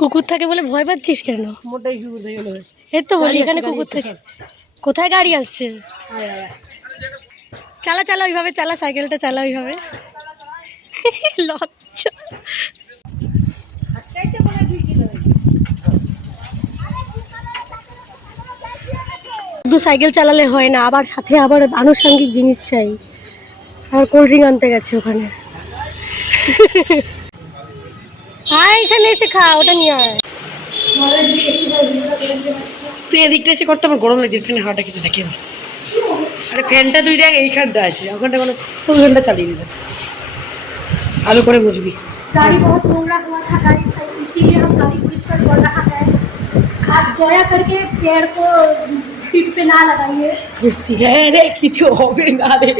কুকুর থাকে বলে ভয় পাচ্ছিস কেন? মোটাই কুকুর থেকে গেল। এই তো বলি এখানে কুকুর থাকে। কোথায় গাড়ি আসছে? চালা চালা ওইভাবে চালা, সাইকেলটা চালা ওইভাবে। লজ্জা। শুধু সাইকেল চালালে হয় না, আবার সাথে আবার আনুষঙ্গিক জিনিস চাই। আর কোল্ড ড্রিঙ্ক আনতে গেছে ওখানে। আয় এখানে এসে খা, ওটা নিয়ে আয়। তুই এদিকটা এসে করতে আমার গরম লাগছে, এখানে হাওয়াটা খেতে থাকি আমি। আরে ফ্যানটা দুই দেখ এইখানটা আছে, ওখানটা কোনো ওখানটা চালিয়ে দিবে, ভালো করে বুঝবি। गाड़ी बहुत नोंगरा हुआ था गाड़ी से, इसीलिए हम गाड़ी परिष्कार कर रहा है। आप दया करके पैर को सीट पे ना लगाइए। হ্যাঁ রে, কিছু হবে না রে।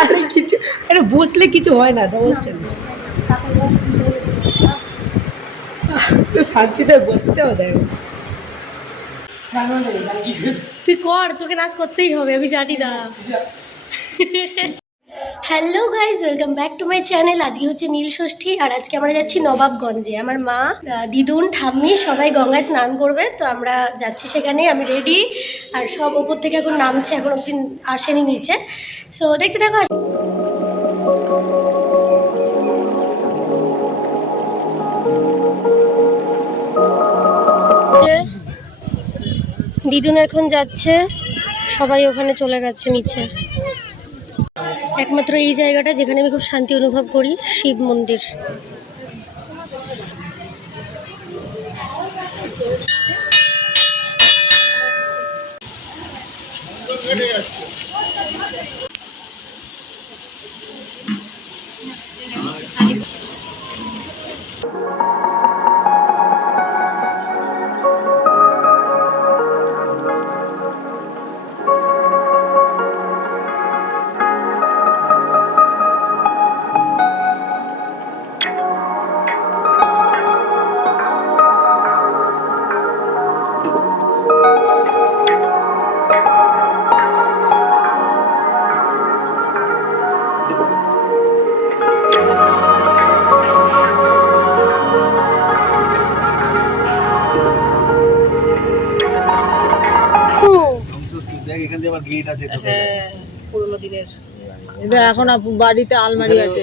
আরে কিছু, আরে বসলে কিছু হয় না, দশটা তো শান্তিতে বসতেও দেয়। তুই কর, তোকে নাচ করতেই হবে, আমি জানি না। Hello guys, welcome back to my channel. আজকে হচ্ছে নীল ষষ্ঠী, আর আজকে আমরা যাচ্ছি নবাবগঞ্জে। আমার মা, দিদুন, ঠাম্মি সবাই গঙ্গায় স্নান করবে, তো আমরা যাচ্ছি সেখানে। আমি রেডি, আর সব ওপর থেকে এখন নামছে, এখন অব্দি আসেনি নিচে। সো দেখতে দেখো। দিদুন এখন যাচ্ছে, সবাই ওখানে চলে গেছে নিচে। একমাত্র এই জায়গাটা যেখানে আমি খুব শান্তি অনুভব করি, শিব মন্দির। পুরোনো দিনের, এটা এখন বাড়িতে আলমারি আছে।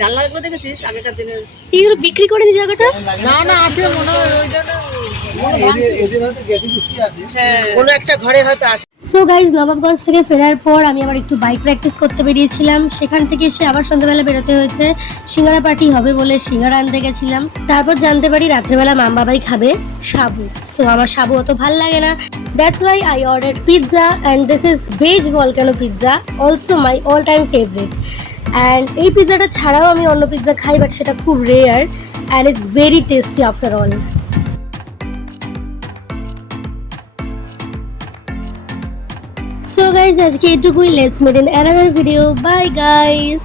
জানলাগুলো দেখেছিস আগেকার দিনের? এইগুলো বিক্রি করেন জায়গাটা? না না, আছে মনে হয় ওই কোনো একটা ঘরে হয়তো আছে। সো গাইজ, নবাবগঞ্জ থেকে ফেরার পর আমি আবার একটু বাইক প্র্যাকটিস করতে বেরিয়েছিলাম। সেখান থেকে এসে আবার সন্ধ্যাবেলা বেরোতে হয়েছে, সিঙ্গারা পার্টি হবে বলে সিঙ্গারা আনতে গেছিলাম। তারপর জানতে পারি রাত্রেবেলা মাম বাবাই খাবে সাবু। সো আমার সাবু অত ভাল লাগে না, that's why I order pizza, and this is veg volcano pizza, also my all time favourite. And এই পিৎজাটা ছাড়াও আমি অন্য পিৎজা খাই, বাট সেটা খুব rare, and it's very tasty after all. So guys, আজকে এটুকুই। Let's meet in another video. Bye guys.